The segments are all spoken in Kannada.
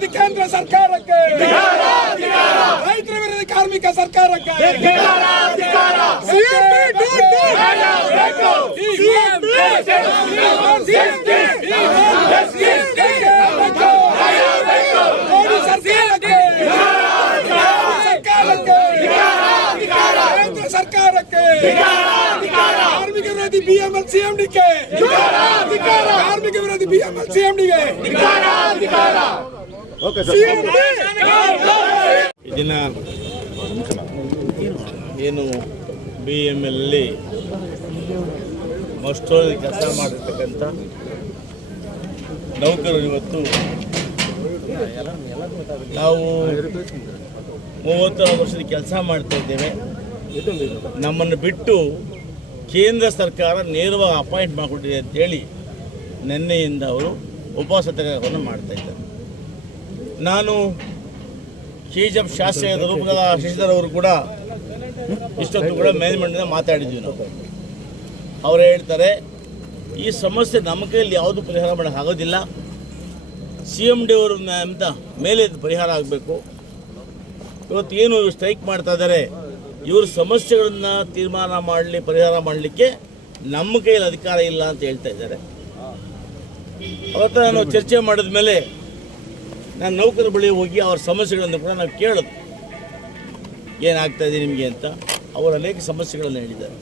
ವಿರೋಧಿ ಕೇಂದ್ರ ಸರ್ಕಾರಕ್ಕೆ. ರೈತರ ವಿರೋಧಿ ಕಾರ್ಮಿಕ ಸರ್ಕಾರಕ್ಕೆ. ಸರ್ಕಾರಕ್ಕೆ ಕಾರ್ಮಿಕ ವಿರೋಧಿ ಬಿಎಂಎಲ್ ಸಿಎಂಡಿಗೆ ಕಾರ್ಮಿಕ ವಿರೋಧಿ ಬಿಎಂಎಲ್ ಇದನ್ನ ಏನು ಬಿ ಎಂ ಎಲ್ಲಿ ಮಸ್ಟೋಲ್ಲಿ ಕೆಲಸ ಮಾಡಿರ್ತಕ್ಕಂಥ ನೌಕರರು ಇವತ್ತು ನಾವು ಮೂವತ್ತಾರು ವರ್ಷದ ಕೆಲಸ ಮಾಡ್ತಾ ಇದ್ದೇವೆ. ನಮ್ಮನ್ನು ಬಿಟ್ಟು ಕೇಂದ್ರ ಸರ್ಕಾರ ನೇರವಾಗಿ ಅಪಾಯಿಂಟ್ ಮಾಡಿಕೊಟ್ಟಿದೆ ಅಂತೇಳಿ ನಿನ್ನೆಯಿಂದ ಅವರು ಉಪವಾಸ ಮಾಡ್ತಾ ಇದ್ದಾರೆ. ನಾನು K G F Rupakala Shashidhar ಅವರು ಕೂಡ ಇಷ್ಟೊತ್ತು ಕೂಡ ಮ್ಯಾನೇಜ್ಮೆಂಟ್ ಮಾತಾಡಿದ್ವಿ ನಾವು. ಅವರು ಹೇಳ್ತಾರೆ, ಈ ಸಮಸ್ಯೆ ನಮ್ಮ ಕೈಯಲ್ಲಿ ಯಾವುದು ಪರಿಹಾರ ಮಾಡೋಕೆ ಆಗೋದಿಲ್ಲ. ಸಿ ಎಂ ಡಿ ಅವರು ಅಂತ ಮೇಲೆ ಪರಿಹಾರ ಆಗಬೇಕು. ಇವತ್ತು ಏನು ಸ್ಟ್ರೈಕ್ ಮಾಡ್ತಾ ಇದ್ದಾರೆ ಇವ್ರ ಸಮಸ್ಯೆಗಳನ್ನ ತೀರ್ಮಾನ ಮಾಡಲಿ, ಪರಿಹಾರ ಮಾಡಲಿಕ್ಕೆ ನಮ್ಮ ಕೈಯಲ್ಲಿ ಅಧಿಕಾರ ಇಲ್ಲ ಅಂತ ಹೇಳ್ತಾ ಇದ್ದಾರೆ. ಅವತ್ತು ನಾನು ಚರ್ಚೆ ಮಾಡಿದ ಮೇಲೆ ನಾನು ನೌಕರ ಬಳಿ ಹೋಗಿ ಅವರ ಸಮಸ್ಯೆಗಳನ್ನು ಕೂಡ ನಾವು ಕೇಳೋದು. ಏನಾಗ್ತಾ ಇದೆ ನಿಮಗೆ ಅಂತ? ಅವರು ಅನೇಕ ಸಮಸ್ಯೆಗಳನ್ನು ಹೇಳಿದ್ದಾರೆ.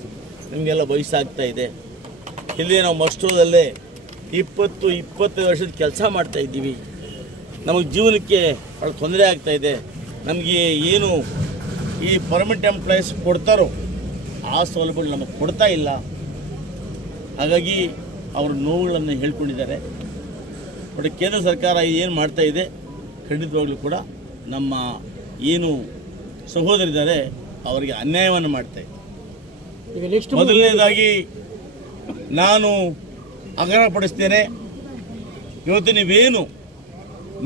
ನಿಮಗೆಲ್ಲ ವಯಸ್ಸಾಗ್ತಾ ಇದೆ. ಇಲ್ಲಿ ನಾವು ಮಸ್ಟ್ರೋದಲ್ಲೇ ಇಪ್ಪತ್ತು ಇಪ್ಪತ್ತು ವರ್ಷದ ಕೆಲಸ ಮಾಡ್ತಾ ಇದ್ದೀವಿ. ನಮಗೆ ಜೀವನಕ್ಕೆ ಭಾಳ ತೊಂದರೆ ಆಗ್ತಾ ಇದೆ. ನಮಗೆ ಏನು ಈ ಪರ್ಮನೆಂಟ್ ಎಂಪ್ಲಾಯೀಸ್ ಕೊಡ್ತಾರೋ ಆ ಸೌಲಭ್ಯಗಳು ನಮಗೆ ಕೊಡ್ತಾ ಇಲ್ಲ. ಹಾಗಾಗಿ ಅವರು ನೋವುಗಳನ್ನು ಹೇಳ್ಕೊಂಡಿದ್ದಾರೆ. ಬಟ್ ಕೇಂದ್ರ ಸರ್ಕಾರ ಏನು ಮಾಡ್ತಾ ಇದೆ? ಖಂಡಿತವಾಗ್ಲೂ ಕೂಡ ನಮ್ಮ ಏನು ಸಹೋದರಿದ್ದಾರೆ ಅವರಿಗೆ ಅನ್ಯಾಯವನ್ನು ಮಾಡ್ತಾ ಇದೆ ಮೊದಲನೇದಾಗಿ ನಾನು ಆಗ್ರಹಪಡಿಸ್ತೇನೆ ಇವತ್ತು ನೀವೇನು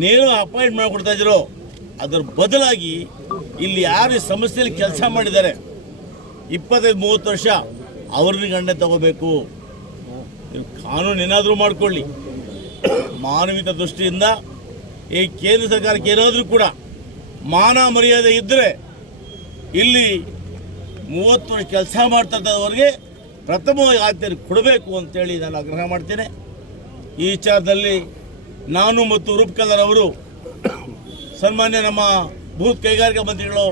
ನೇರ ಅಪಾಯಿಂಟ್ ಮಾಡಿಕೊಡ್ತಾ ಇದ್ದೀರೋ ಅದರ ಬದಲಾಗಿ ಇಲ್ಲಿ ಯಾರು ಸಮಸ್ಯೆಯಲ್ಲಿ ಕೆಲಸ ಮಾಡಿದ್ದಾರೆ ಇಪ್ಪತ್ತೈದು ಮೂವತ್ತು ವರ್ಷ ಅವ್ರನ್ನ ಗಂಡ ತಗೋಬೇಕು. ಕಾನೂನು ಏನಾದರೂ ಮಾಡಿಕೊಳ್ಳಿ. ಮಾನವಿಕ ದೃಷ್ಟಿಯಿಂದ ಈ ಕೇಂದ್ರ ಸರ್ಕಾರಕ್ಕೆ ಏನಾದರೂ ಕೂಡ ಮಾನ ಮರ್ಯಾದೆ ಇದ್ದರೆ ಇಲ್ಲಿ ಮೂವತ್ತು ವರ್ಷ ಕೆಲಸ ಮಾಡ್ತಕ್ಕಂಥವ್ರಿಗೆ ಪ್ರಥಮವಾಗಿ ಆದ್ಯತೆ ಕೊಡಬೇಕು ಅಂತೇಳಿ ನಾನು ಆಗ್ರಹ ಮಾಡ್ತೇನೆ. ಈ ವಿಚಾರದಲ್ಲಿ ನಾನು ಮತ್ತು ರೂಪಕಲರ್ ಅವರು ಸನ್ಮಾನ್ಯ ನಮ್ಮ ಭೂತ್ ಕೈಗಾರಿಕಾ ಮಂತ್ರಿಗಳು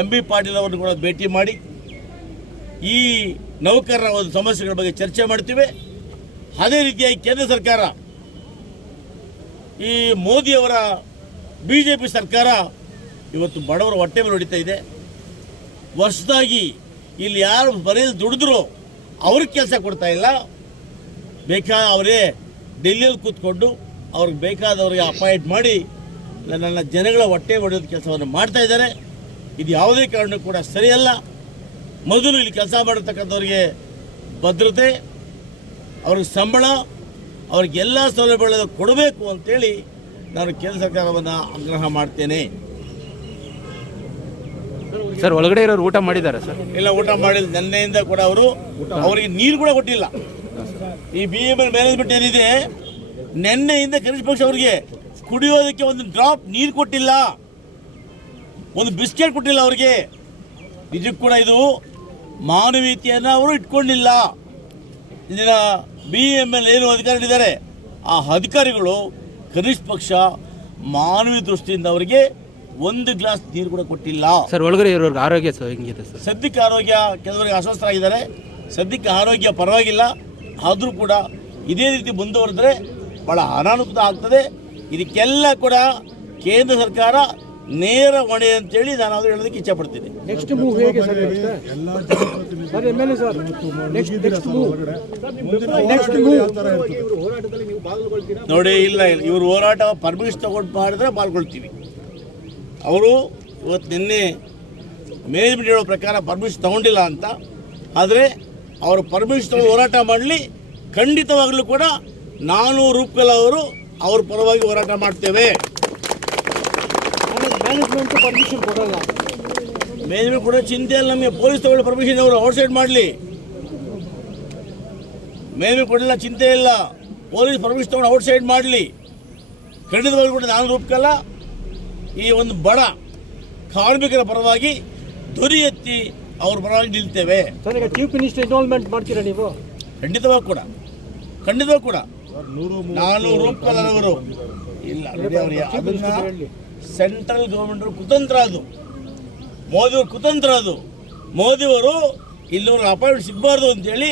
ಎಂ ಬಿ ಪಾಟೀಲ್ ಅವರನ್ನು ಕೂಡ ಭೇಟಿ ಮಾಡಿ ಈ ನೌಕರರ ಒಂದು ಸಮಸ್ಯೆಗಳ ಬಗ್ಗೆ ಚರ್ಚೆ ಮಾಡ್ತೀವಿ. ಅದೇ ರೀತಿಯಾಗಿ ಕೇಂದ್ರ ಸರ್ಕಾರ ಈ ಮೋದಿಯವರ ಬಿ ಜೆ ಪಿ ಸರ್ಕಾರ ಇವತ್ತು ಬಡವರ ಹೊಟ್ಟೆ ಮೇಲೆ ಹೊಡಿತಾ ಇದೆ. ಹೊಸದಾಗಿ ಇಲ್ಲಿ ಯಾರು ಬರೆಯಲ್ಲಿ ದುಡಿದ್ರು ಅವ್ರಿಗೆ ಕೆಲಸ ಕೊಡ್ತಾ ಇಲ್ಲ. ಬೇಕಾ ಅವರೇ ಡೆಲ್ಲಿಯಲ್ಲಿ ಕೂತ್ಕೊಂಡು ಅವ್ರಿಗೆ ಬೇಕಾದವ್ರಿಗೆ ಅಪಾಯಿಂಟ್ ಮಾಡಿ ನನ್ನ ಜನಗಳ ಹೊಟ್ಟೆ ಹೊಡೆಯೋದು ಕೆಲಸವನ್ನು ಮಾಡ್ತಾ ಇದ್ದಾರೆ. ಇದು ಯಾವುದೇ ಕಾರಣಕ್ಕೂ ಕೂಡ ಸರಿಯಲ್ಲ. ಮೊದಲು ಇಲ್ಲಿ ಕೆಲಸ ಮಾಡಿರ್ತಕ್ಕಂಥವ್ರಿಗೆ ಭದ್ರತೆ, ಅವ್ರಿಗೆ ಸಂಬಳ ಅವ್ರಿಗೆ ಎಲ್ಲ ಸೌಲಭ್ಯಗಳನ್ನು ಕೊಡಬೇಕು ಅಂತೇಳಿ ನಾನು ಕೇಂದ್ರ ಸರ್ಕಾರವನ್ನು ಆಗ್ರಹ ಮಾಡ್ತೇನೆ. ಸರ್ ಒಳಗಡೆ ಇರೋರು ಊಟ ಮಾಡಿದ್ದಾರೆ ಸರ್? ಇಲ್ಲ ಊಟ ಮಾಡಿಲ್ಲ. ನಿನ್ನೆಯಿಂದ ಕೂಡ ಅವರು ಅವರಿಗೆ ನೀರು ಕೂಡ ಕೊಟ್ಟಿಲ್ಲ. ಈ ಬಿ ಎಂ ಎಲ್ ಮ್ಯಾನೇಜ್ಮೆಂಟ್ ಏನಿದೆ ನಿನ್ನೆಯಿಂದ ಕನಿಷ್ಠ ಪಕ್ಷ ಅವರಿಗೆ ಕುಡಿಯೋದಕ್ಕೆ ಒಂದು ಡ್ರಾಪ್ ನೀರು ಕೊಟ್ಟಿಲ್ಲ. ಒಂದು ಬಿಸ್ಕೆಟ್ ಕೊಟ್ಟಿಲ್ಲ ಅವರಿಗೆ. ನಿಜಕ್ಕೂ ಕೂಡ ಇದು ಮಾನವೀಯತೆಯನ್ನು ಅವರು ಇಟ್ಕೊಂಡಿಲ್ಲ. ಇದನ್ನ ಬಿ ಎಂ ಎಲ್ ಏನು ಅಧಿಕಾರಿಗಳಿದ್ದಾರೆ? ಆ ಅಧಿಕಾರಿಗಳು ಕನಿಷ್ಠ ಪಕ್ಷ ಮಾನವೀಯ ದೃಷ್ಟಿಯಿಂದ ಅವರಿಗೆ ಒಂದು ಗ್ಲಾಸ್ ನೀರು ಕೂಡ ಕೊಟ್ಟಿಲ್ಲ. ಸರ್ ಒಳಗಡೆ ಇರೋರ್ಗೆ ಆರೋಗ್ಯ ಹೆಂಗಿದೆ ಸರ್? ಸದ್ಯಕ್ಕೆ ಆರೋಗ್ಯ ಕೆಲವರಿಗೆ ಅಸ್ವಸ್ಥರಾಗಿದ್ದಾರೆ. ಸದ್ಯಕ್ಕೆ ಆರೋಗ್ಯ ಪರವಾಗಿಲ್ಲ. ಆದರೂ ಕೂಡ ಇದೇ ರೀತಿ ಮುಂದುವರೆದ್ರೆ ಭಾಳ ಅನಾನುಕೂಲ ಆಗ್ತದೆ. ಇದಕ್ಕೆಲ್ಲ ಕೂಡ ಕೇಂದ್ರ ಸರ್ಕಾರ ನೇರ ಹೊಣೆ ಅಂತೇಳಿ ನಾನು ಅದು ಹೇಳೋದಕ್ಕೆ ಇಚ್ಛಪಡ್ತೀನಿ. ನೆಕ್ಸ್ಟ್ ಮೂವ್ ಹೇಗೆ sir sir M L A sir. Next next move next move ನೋಡಿ ಇಲ್ಲ ಇಲ್ಲ. ಇವರು ಹೋರಾಟ ಪರ್ಮಿಷನ್ ತಗೊಂಡು ಮಾಡಿದ್ರೆ ಪಾಲ್ಗೊಳ್ತೀವಿ. ಅವರು ಇವತ್ತು ನಿನ್ನೆ ಮ್ಯಾನೇಜ್ಮೆಂಟ್ ಹೇಳೋ ಪ್ರಕಾರ ಪರ್ಮಿಷನ್ ತಗೊಂಡಿಲ್ಲ ಅಂತ. ಆದರೆ ಅವರು ಪರ್ಮಿಷನ್ ತಗೊಂಡು ಹೋರಾಟ ಮಾಡಲಿ ಖಂಡಿತವಾಗಲೂ ಕೂಡ ನಾನು ರೂಪಾಯಿಗಳವರು ಅವರು ಅವ್ರ ಪರವಾಗಿ ಹೋರಾಟ ಮಾಡ್ತೇವೆ. ಮ್ಯಾನೇಜ್ಮೆಂಟ್ ಪರ್ಮಿಷನ್ ಕೊಡಲ್ಲ. ಮ್ಯಾನೇಜ್ಮೆಂಟ್ ಕೂಡ ಚಿಂತೆ ಇಲ್ಲ ನಮಗೆ ಪೊಲೀಸ್ ತಗೊಳ್ಳಿ ಪರ್ಮಿಷನ್ ಅವರು ಔಟ್ಸೈಡ್ ಮಾಡಲಿ. ಮ್ಯಾನೇಜ್ಮೆಂಟ್ ಕೊಡಲಿಲ್ಲ ಚಿಂತೆ ಇಲ್ಲ. ಪೊಲೀಸ್ ಪರ್ಮಿಷನ್ ತಗೊಂಡು ಔಟ್ಸೈಡ್ ಮಾಡಲಿ. ಖಂಡಿತವಾಗಿ ಕೂಡ ನಾನು ರೂಪಕ್ಕಲ್ಲ ಈ ಒಂದು ಬಡ ಕಾರ್ಮಿಕರ ಪರವಾಗಿ ಧ್ವನಿ ಎತ್ತಿ ಅವ್ರ ಪರವಾಗಿ ನಿಲ್ತೇವೆ. ಚೀಫ್ ಮಿನಿಸ್ಟರ್ ಇನ್ವಾಲ್ವ್ಮೆಂಟ್ ಮಾಡ್ತೀರಾ ನೀವು? ಖಂಡಿತವಾಗಿ ಕೂಡ. ಖಂಡಿತವಾಗಿ ಕೂಡ. ನೂರು ರೂಪಾಯಿಗಳವರು. ಇಲ್ಲ ನೋಡಿ ಅವ್ರಿಗೆ ಅದನ್ನ ಸೆಂಟ್ರಲ್ ಗೌರ್ಮೆಂಟ್ ಕುತಂತ್ರ ಅದು. ಮೋದಿಯವ್ರ ಕುತಂತ್ರ ಅದು. ಮೋದಿಯವರು ಇಲ್ಲವರು ಅಪಾಯಿಂಟ್ಮೆಂಟ್ ಸಿಗಬಾರ್ದು ಅಂತೇಳಿ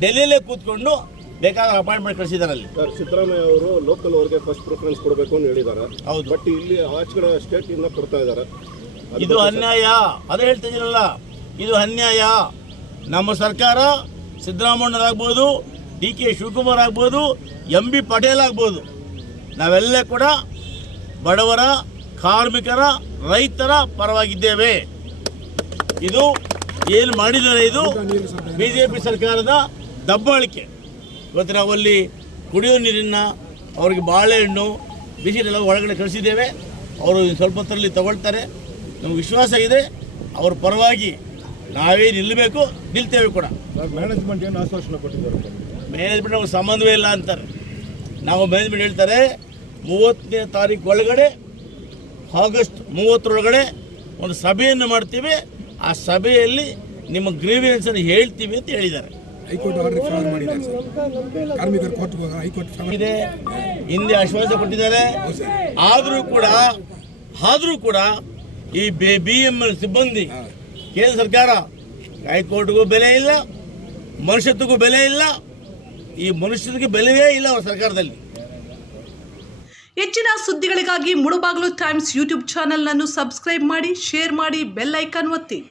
ಡೆಲ್ಲಿಯಲ್ಲೇ ಕೂತ್ಕೊಂಡು ಬೇಕಾದ ಅಪಾಯಿಂಟ್ಮೆಂಟ್ ಕಳಿಸಿದ್ದಾರೆ ಅಲ್ಲಿ ಸರ್ ಸಿದ್ದರಾಮಯ್ಯ ಅವರು ಲೋಕಲ್ ಅವ್ರಿಗೆ ಫಸ್ಟ್ ಪ್ರಿಫರೆನ್ಸ್ ಕೊಡಬೇಕು ಅಂತ ಹೇಳಿದ್ದಾರೆ. ಹೌದು. ಬಟ್ ಇಲ್ಲಿ ಆಚೆಕಡೆ ಸ್ಟೇಟ್ ಇಂದ ಕೊಡ್ತಾ ಇದ್ದಾರೆ. ಇದು ಅನ್ಯಾಯ. ಅದೇ ಹೇಳ್ತಿದ್ದೀರಲ್ಲ ಇದು ಅನ್ಯಾಯ. ನಮ್ಮ ಸರ್ಕಾರ ಸಿದ್ದರಾಮಣ್ಣರಾಗ್ಬೋದು ಡಿ ಕೆ ಶಿವಕುಮಾರ್ ಆಗ್ಬೋದು, ಎಂ ಬಿ ಪಟೇಲ್ ಆಗ್ಬೋದು. ನಾವೆಲ್ಲ ಕೂಡ ಬಡವರ, ಕಾರ್ಮಿಕರ, ರೈತರ ಪರವಾಗಿದ್ದೇವೆ. ಇದು ಏನು ಮಾಡಿದರೆ ಇದು? ಬಿ ಜೆ ಪಿ ಸರ್ಕಾರದ ದಬ್ಬಾಳಿಕೆ. ಇವತ್ತು ನಾವಲ್ಲಿ ಕುಡಿಯೋ ನೀರಿನ ಅವ್ರಿಗೆ ಬಾಳೆಹಣ್ಣು ಬಿಸಿಲೆಲ್ಲ ಒಳಗಡೆ ಕಳಿಸಿದ್ದೇವೆ. ಅವರು ಸ್ವಲ್ಪ ಹೊತ್ತರಲ್ಲಿ ತಗೊಳ್ತಾರೆ. ನಮ್ಗೆ ವಿಶ್ವಾಸ ಇದೆ. ಅವ್ರ ಪರವಾಗಿ ನಾವೇ ನಿಲ್ಲಬೇಕು ನಿಲ್ತೇವೆ ಕೂಡ. ಮ್ಯಾನೇಜ್ಮೆಂಟ್ ಏನು ಆಶ್ವಾಸನೆ ಕೊಟ್ಟಿದ್ದಾರೆ? ಮ್ಯಾನೇಜ್ಮೆಂಟ್ ಅವ್ರಿಗೆ ಸಂಬಂಧವೇ ಇಲ್ಲ ಅಂತಾರೆ. ನಾವು ಮ್ಯಾನೇಜ್ಮೆಂಟ್ ಹೇಳ್ತಾರೆ ಮೂವತ್ತನೇ ತಾರೀಕು ಒಳಗಡೆ ಆಗಸ್ಟ್ ಮೂವತ್ತರೊಳಗಡೆ ಒಂದು ಸಭೆಯನ್ನು ಮಾಡ್ತೀವಿ. ಆ ಸಭೆಯಲ್ಲಿ ನಿಮ್ಮ ಗ್ರೀವಿಯನ್ಸನ್ನು ಹೇಳ್ತೀವಿ ಅಂತ ಹೇಳಿದ್ದಾರೆ. ಹೈಕೋರ್ಟ್ ಆರ್ಡರ್ ಮಾಡಿದ್ದಾರೆ ಕಾರ್ಮಿಕರ ಹೈಕೋರ್ಟ್ ಇದೆ. ಹಿಂದೆ ಆಶ್ವಾಸ ಕೊಟ್ಟಿದ್ದಾರೆ. ಆದರೂ ಕೂಡ ಆದರೂ ಕೂಡ ಈ ಬಿ ಎಂ ಎಲ್ ಸಿಬ್ಬಂದಿ ಕೇಂದ್ರ ಸರ್ಕಾರ ಹೈಕೋರ್ಟ್ಗೂ ಬೆಲೆ ಇಲ್ಲ ಮನುಷ್ಯತ್ವಕ್ಕೂ ಬೆಲೆ ಇಲ್ಲ. ಈ ಮನುಷ್ಯನಿಗೆ ಬೆಲೆಯೇ ಇಲ್ಲ ಅವ್ರ ಸರ್ಕಾರದಲ್ಲಿ. ಹೆಚ್ಚಿನ ಸುದ್ದಿಗಳಿಗಾಗಿ ಮುಳುಬಾಗಿಲು ಟೈಮ್ಸ್ ಯೂಟ್ಯೂಬ್ ಚಾನೆಲ್ನನ್ನು ಸಬ್ಸ್ಕ್ರೈಬ್ ಮಾಡಿ, ಶೇರ್ ಮಾಡಿ, ಬೆಲ್ ಐಕಾನ್ ಒತ್ತಿ.